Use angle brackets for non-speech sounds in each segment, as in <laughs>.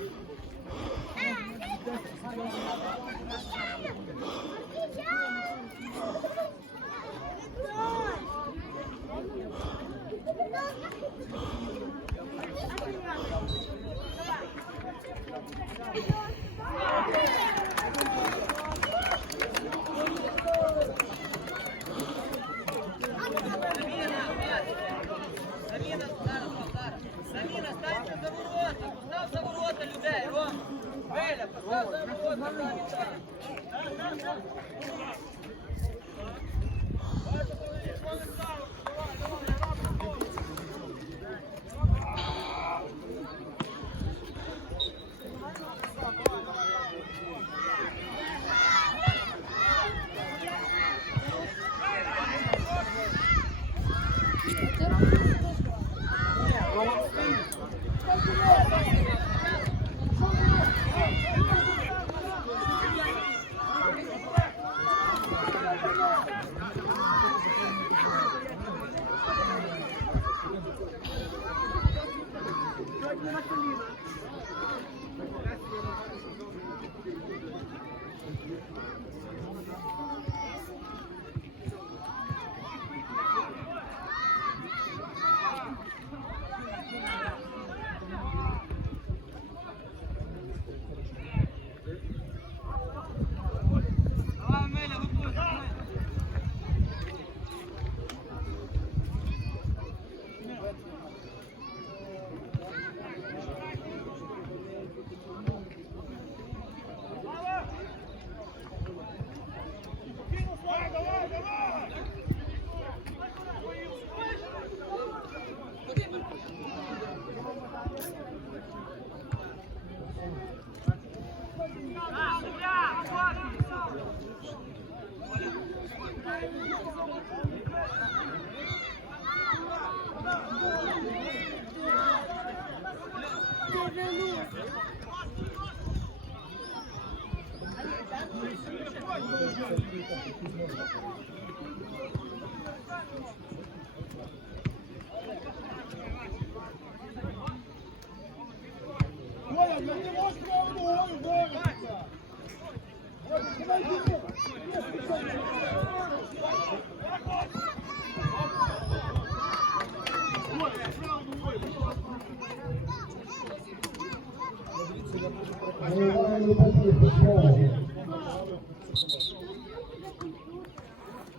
Thank you.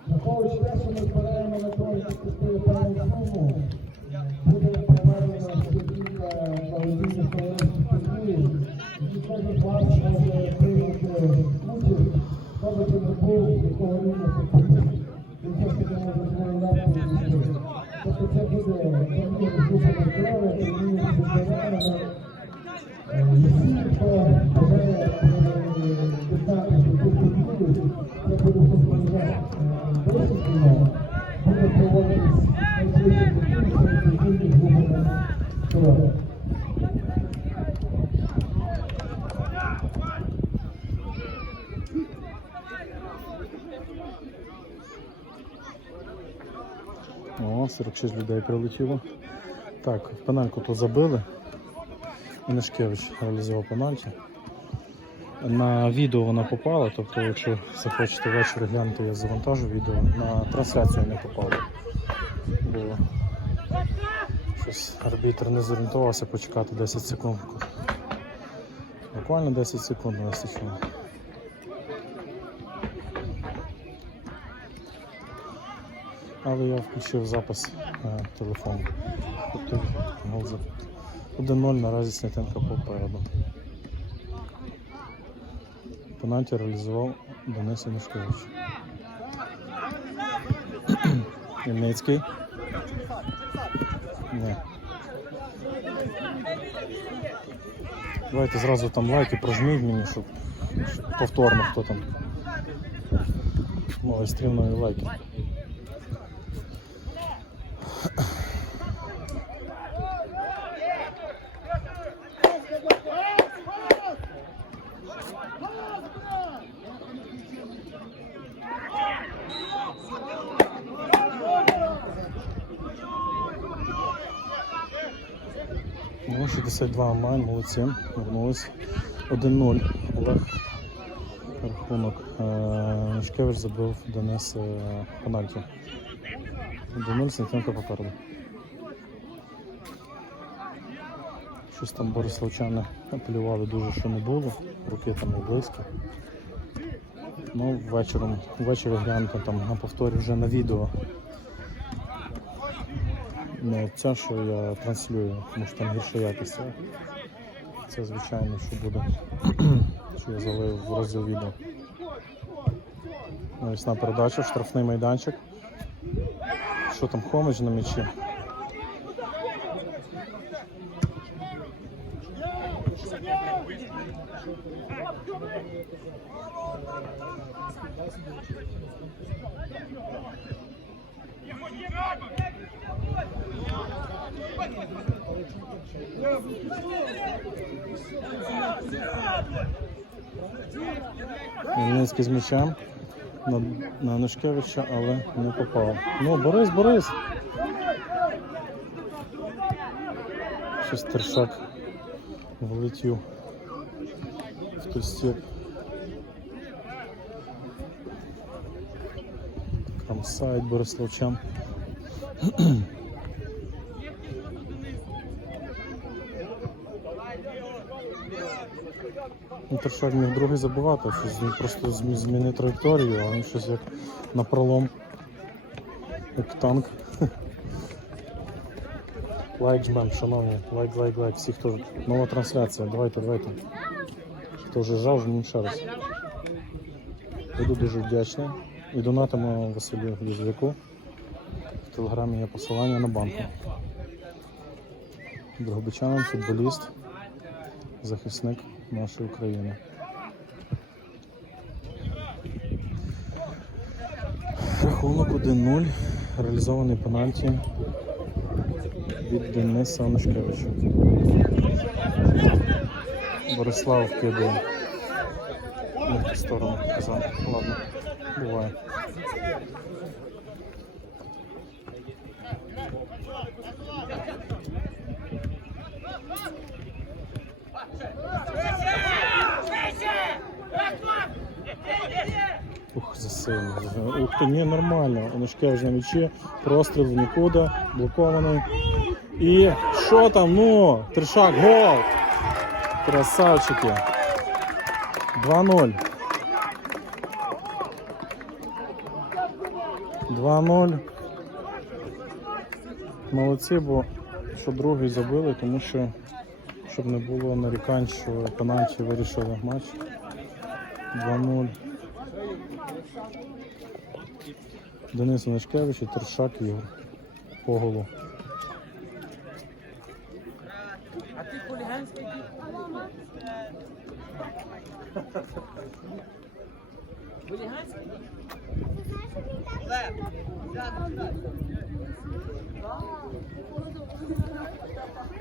Враховуючи те, що ми збираємо на кожну частину певну суму, буде проведено кілька благодійних проєктів культури, і кожен з вас може прийняти участь, хто би це не був, якого рівня це буде. Він тільки не може свою лапу відійти. Тобто це буде всі, хто бажає дістати цю культуру, це буде досвідчено, буде О, 46 людей прилетіло. Так, пенальку то забили. Інишкевич реалізував пенальті. На відео вона попала, тобто, якщо захочете ввечері глянути, я завантажу відео. На трансляцію не попало. Бо щось арбітр не зорієнтувався почекати 10 секунд. Буквально 10 секунд вистачило. Але я включив запис е, телефону. Тобто гол 1-0 наразі Снятенка попереду. Пенальті реалізував Денис Янушкевич. <clears throat> Ільницький. Ні. Давайте зразу там лайки прожміть мені, щоб, повторно хто там. Новий стрім нові лайки. Ну, 62 онлайн, молодці, вернулись. 1-0. Олег рахунок. Е, Мішкевич забив Денис е, пенальті. 1-0, Снятенко попереду. Щось там Бориславчани апелювали дуже, що не було. Руки там не близько. Ну, ввечері гляньте там на повторі вже на відео. Не ця, що я транслюю, тому що там гірша якість. Це звичайно, що буде, <clears throat> що я залив в розділ відео. Навісна передача, штрафний майданчик. Що там Хомич на м'ячі? Вінницький з м'ячем на, на Нишкевича, але не попав. Ну, Борис, Борис! Щось тершак влетів в той стіл. Крамсайт Бориславчан. Ну, міг другий забивати, щось просто змі- змінив траєкторію, а він щось як на пролом. Як танк. <laughs> Лайк жмем, шановні, лайк, лайк, лайк. Всі, хто нова трансляція, давайте, давайте. Хто вже жав, жміть ще раз. Буду дуже вдячний. І донатимо Василю Лізвяку. В телеграмі є посилання на банку. Дрогобичанин, футболіст, захисник нашої України. Рахунок 1-0. Реалізований пенальті від Дениса Онушкевича. Борислав кидає. В сторону казав. Ладно, буває. Ух, засильно. Ух ти, ні, нормально. Онушкевич на м'ячі, простріл в нікуди, блокований. І що там? Ну, тришак, гол! Красавчики. 2-0. 2-0. Молодці, бо що другий забили, тому що щоб не було нарікань, що пенальті вирішили матч. 2-0. Денис Онишкевич і Тершак Ігор. По голу. А ти хуліганський? Хуліганський дід? Олег, сядь, сядь.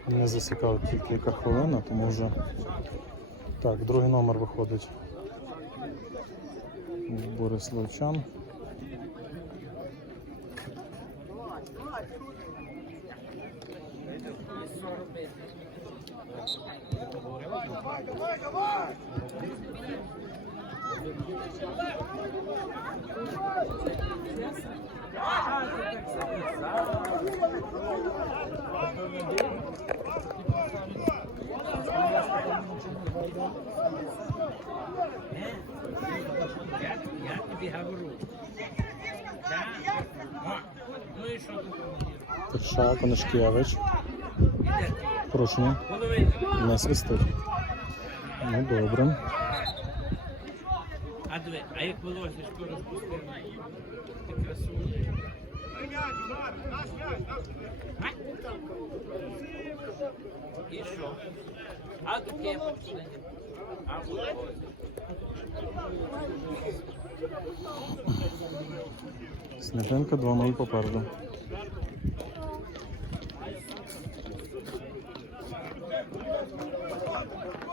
Не засікав тільки яка хвилина, тому вже. Так, другий номер виходить. Бориславчан. Я тобі говорю. Так? О, Ну і що тут? Тершак, Онишкевич. Порушення. Половина. Не свистить. Ну добре. А диви, а як волосся скоро спустили? Ти красуня. А? І що? А до кепочки? А волосся? Снеженка 2-0 попереду.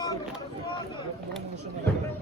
Дякую.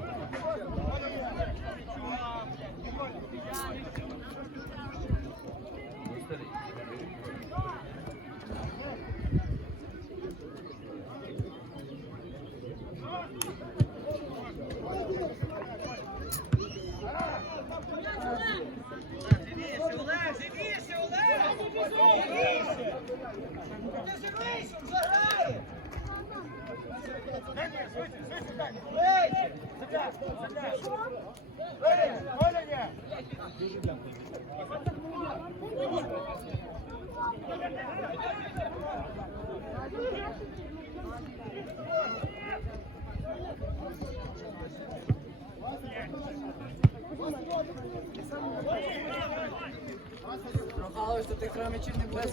Михайлович, то ти храмичів не буде?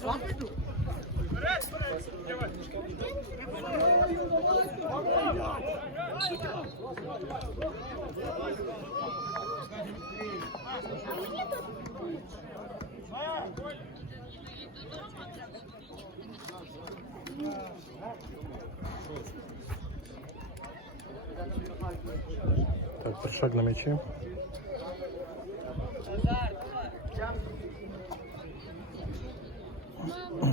Так, першак на м'ячі. <clears throat>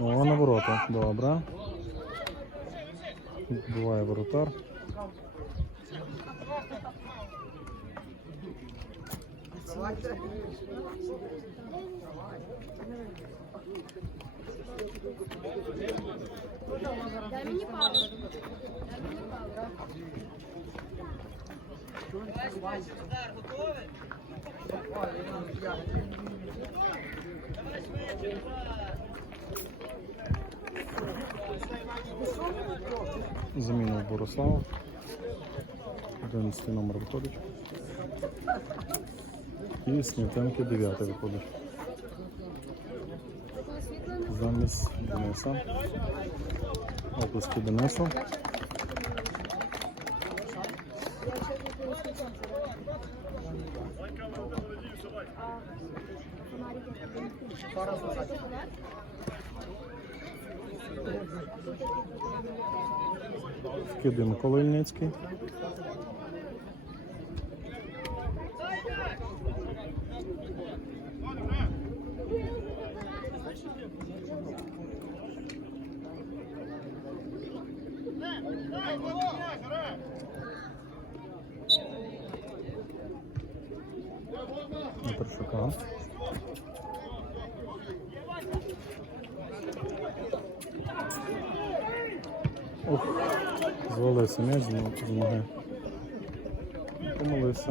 О, на ворота. Добре. Буває воротар. Дай мені палку. Дай мені. Назар, готовий? Давай швидше, Назар. Замінив Борислав. 11 номер виходить. І Снітенки 9 виходить. Замість Дениса. Оплески Денису. Вкиди Микола Ільницький. На звалився м'яч з ноги- з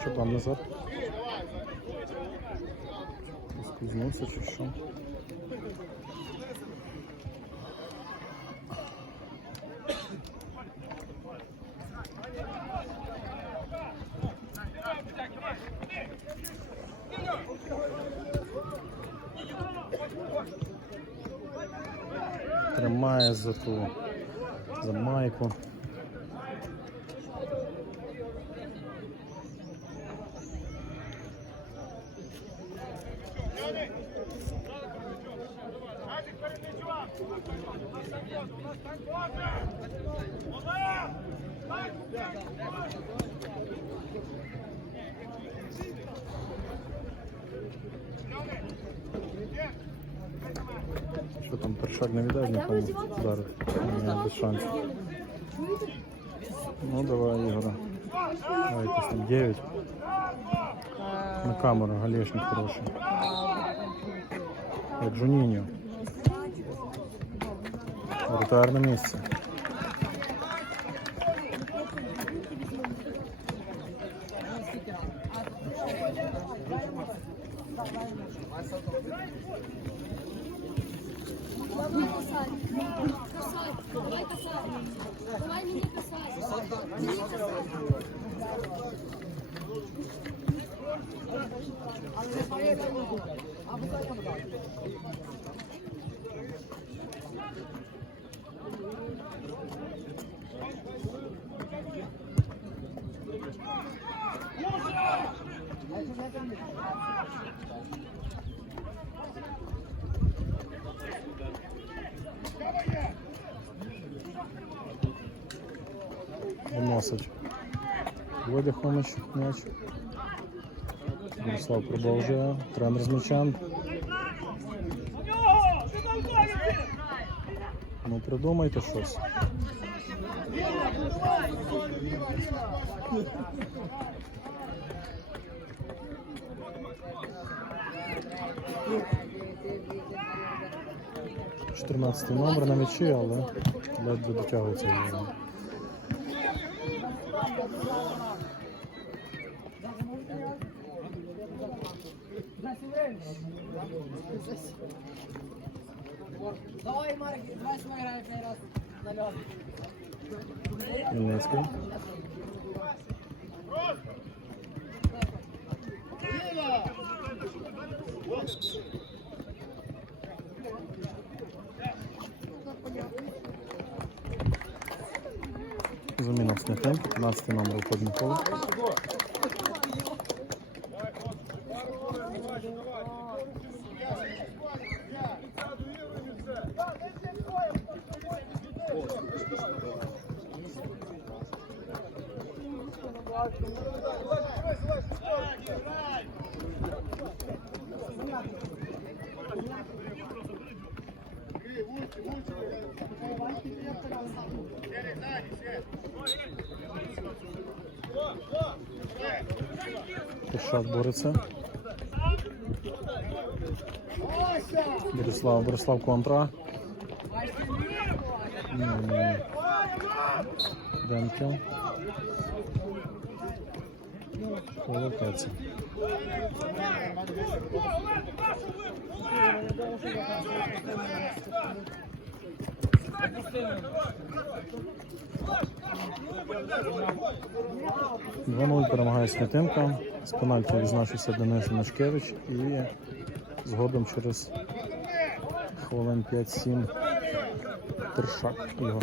Що там назад? Скузнувся чи що? Тримає за ту за майку. не віддав нікому зараз. Ні, без шансів. Ну давай, Ігора. Давай якось там 9. На камеру галешник хороший. Як Джуніньо. Вратар на місці. Водя Хомич м'яч. Борислав продовжує. Тренер з м'ячем. Ну придумайте щось. Чотирнадцятий номер на м'ячі, але ледве дотягується. до нього. Давай, Марк, давай сыграем первый раз на. Ільницький. Ліна! Заміна Снятенко, 15 номер виходить Микола. Пішак бореться. Борислав, Борислав контра. М, Демкін. Повертається. Два 0 перемагає Святинка. З пенальті відзначився Денис Нашкевич і згодом через хвилин 5-7 Тершак його.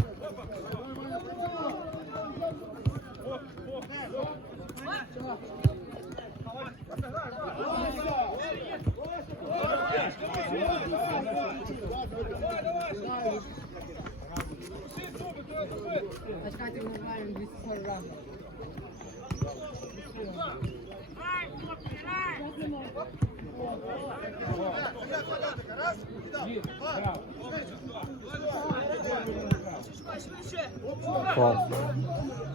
Фол.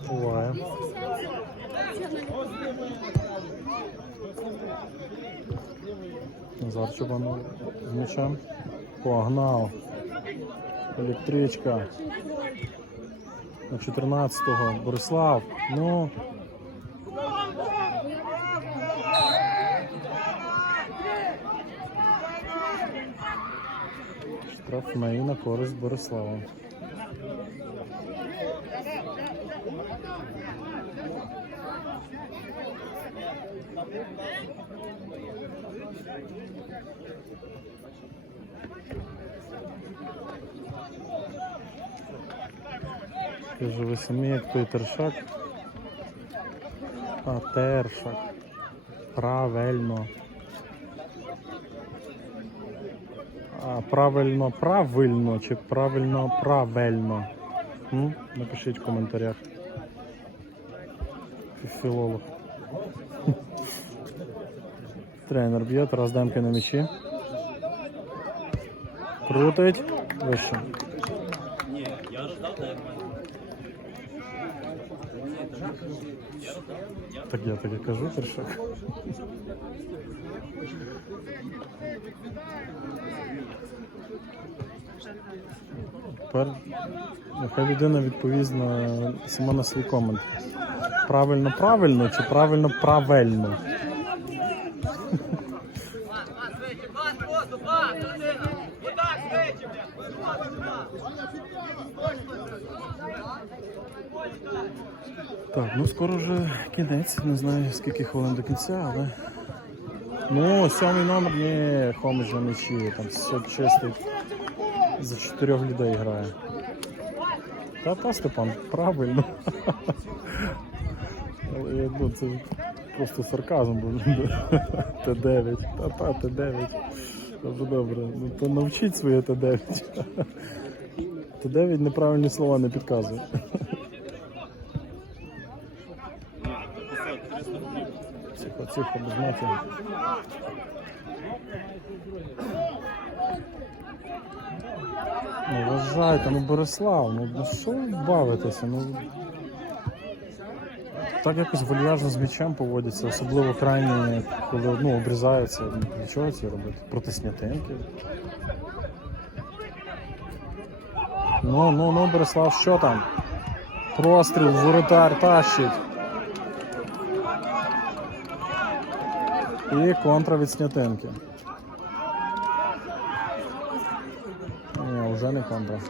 Буває. Назар Чубанов з м'ячем. Погнав. Електричка. На 14-го. Борислав. Ну. Штрафний на користь Борислава. Ви самі як той тершак. А, тершак. Правильно. А, правильно, правильно чи правильно, правильно. М? Напишіть в коментарях. Філолог. <laughs> Тренер б'є, Тарас Демки на м'ячі. Крутить. Вище. Так я так і кажу, Тершак. Тепер нехай людина відповість на сама на свій комент. Правильно, правильно чи правильно правильно? Пас, пас, швидше, пас, просто, пас, Валентина. Отак, швидше, блядь. Пас, пас. Так, ну скоро вже кінець. Не знаю скільки хвилин до кінця, але. Ну, сьомий номер, ні, Хомич на м'ячі, там все чистить. За чотирьох людей грає. Та та Степан, правильно. Але я, ну, це просто сарказм був. Т9. Та та Т9. Добре, добре. Ну то навчіть своє Т9. Т9 неправильні слова не підказує. Без матері. Ну, вважайте, ну Борислав, ну, ну що ви бавитеся? Ну, так якось вальяжно з м'ячем поводяться, особливо крайні, коли ну, обрізаються. Ну, Для чого це робити? Проти снятинки. Ну, ну, ну, Борислав, що там? Простріл, воротар тащить. І контра від снятинки. Ні, вже не контра.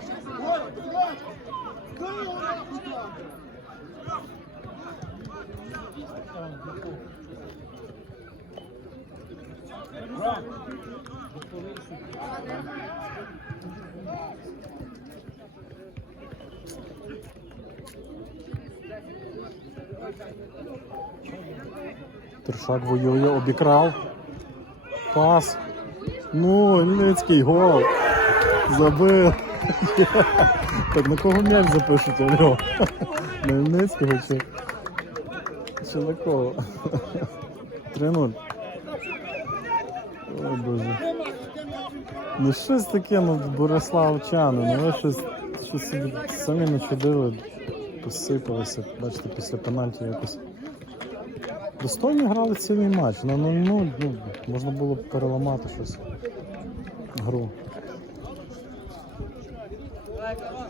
Thank you. Тершак воює, обікрав. Пас. Ну, Ільницький гол. Забив. <laughs> Так на кого м'яч запишуть, Альо? <laughs> На Ільницького чи, чи на кого? <laughs> 3-0. Ой, Боже. Ну щось таке, ну Бориславчани, ну ви щось, щось собі самі начудили, посипалися. Бачите, після пенальті якось. Достойно грали цілий матч. Ну, ну, ну, ну, можна було б переламати щось. Гру.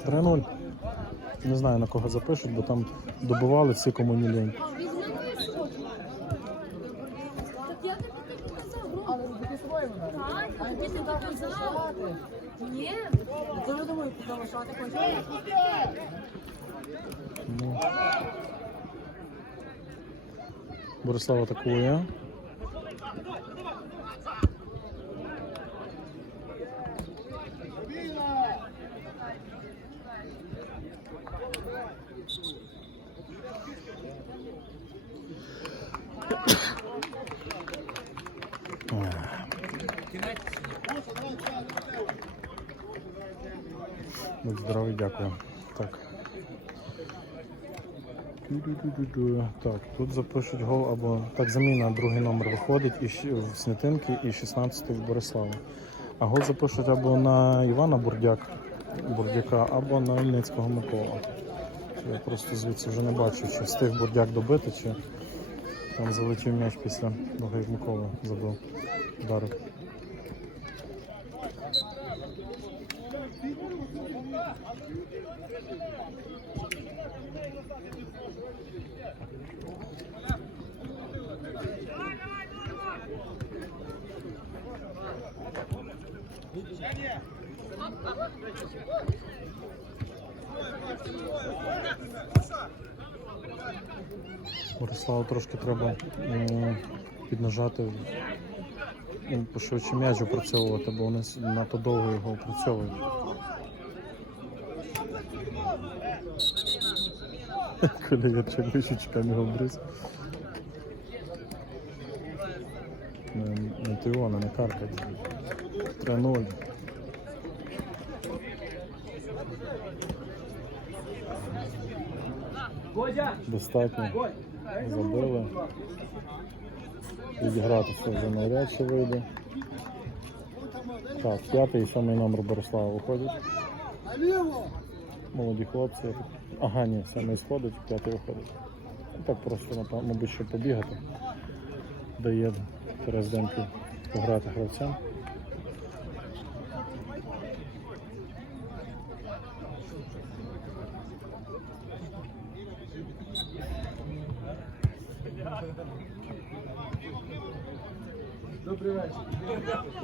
3-0. Не знаю на кого запишуть, бо там добивали всі кому не лінь. Ну. Борислав атакує. Будь здоровий, дякую. Так. Так, тут запишуть гол або так, заміна, другий номер виходить і в Снятинки і 16 в Бориславі. А гол запишуть або на Івана Бурдяк, Бурдяка, або на Ільницького Микола. Я просто звідси вже не бачу, чи встиг Бурдяк добити, чи там залетів м'яч після як Микола забив ударив. Бориславу трошки треба піднажати, ну, пошвидше м'яч опрацьовувати, бо вони надто довго його опрацьовують. <laughs> Коли Ярчак вищучками його бриз. Не, не Тиона, не карта. 3-0. Достатньо. Забили. Відіграти все вже навряд чи вийде. Так, п'ятий і сьомий номер Борислава виходять. Наліво! Молоді хлопці. Ага, ні, сьомий сходить, п'ятий виходить. Ну, Так просто, мабуть, щоб побігати. Дає Тарас Демків пограти гравцям.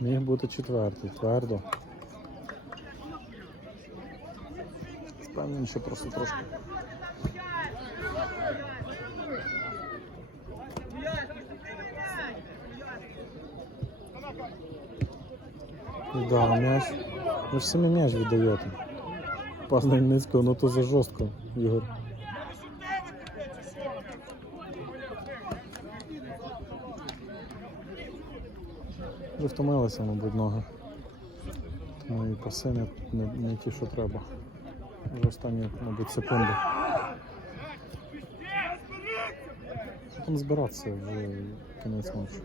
Міг бути четвертий, твердо. Впевнений, що просто трошки. Да, м'яч. Ж самі м'яч віддаєте. Пас на ну то за жорстко, Ігор. Вже втомилися, мабуть, ноги. Тому і паси не, не, не ті, що треба. Вже останні, мабуть, секунди. Там збиратися вже кінець матчу.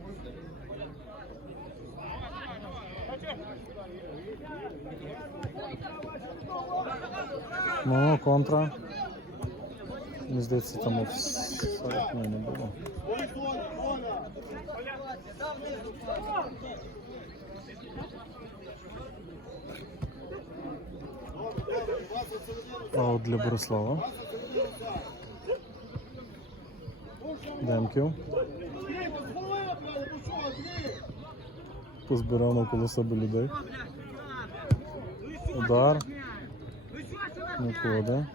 Ну, контра. Мені здається, там офсайд не було. Аут для Борислава. Демків. Позбирав навколо себе людей. Удар. Нікуди.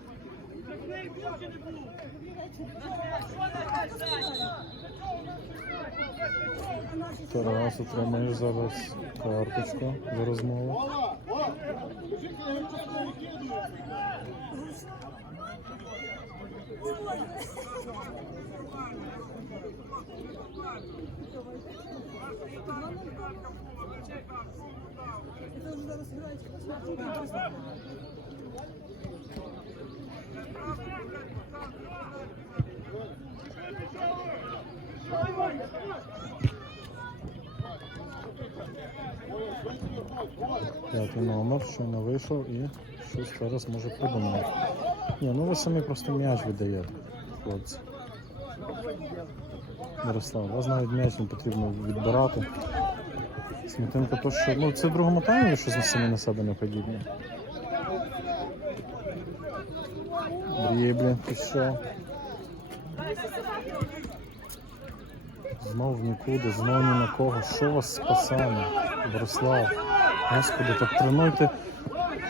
Тарас, отримаєш зараз карточку за розмову. Ола, о, жінка, я П'ятий номер, щойно вийшов і щось зараз може придумати. Ні, ну ви самі просто м'яч віддаєте, хлопці. Ярослав, у вас навіть м'яч не потрібно відбирати. Смітинка то, що. Ну це в другому таймі щось самі на себе не подібне. Дріблі, пішов. Знов нікуди, знов ні на кого. Що вас спасає, Борислав? Господи, так тренуйте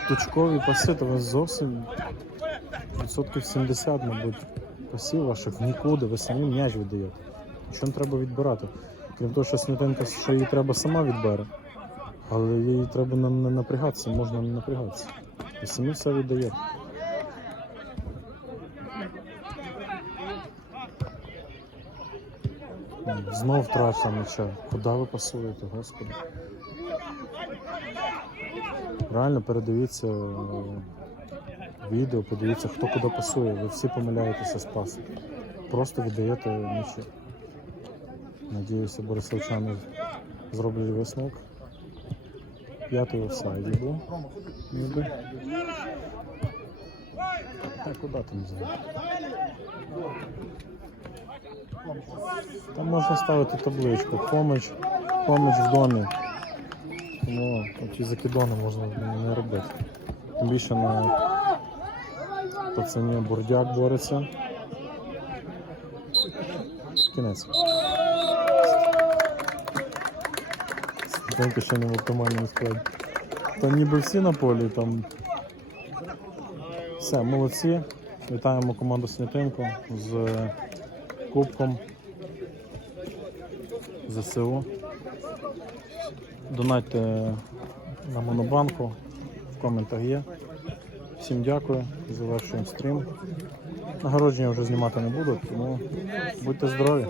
точкові паси, то ви зовсім відсотків 70, мабуть, пасів ваших нікуди, ви самі м'яч віддаєте. Що треба відбирати? Крім того, що Снятинка, що її треба сама відбере, але їй треба не, напрягатися, можна не напрягатися. І самі все віддаєте. Знов втрата м'яча. Куди ви пасуєте, господи? Реально передивіться е, відео, подивіться, хто куди пасує. Ви всі помиляєтеся з пасу. Просто віддаєте м'ячі. Надіюся, борисовчани зроблять висновок. П'ятий офсайді був. Ніби. Та куди там взяти? Там можна ставити табличку. Поміч, поміч в домі. Тому ті закидони можна не робити. Тим більше на пацані бурдяк бореться. Кінець. Стенки ще не в оптимальному складі. Там ніби всі на полі, там все, молодці. Вітаємо команду Снятинку з кубком ЗСУ. Донатьте на монобанку, в коментах є. Всім дякую, завершуємо стрім. Нагородження вже знімати не буду, тому будьте здорові.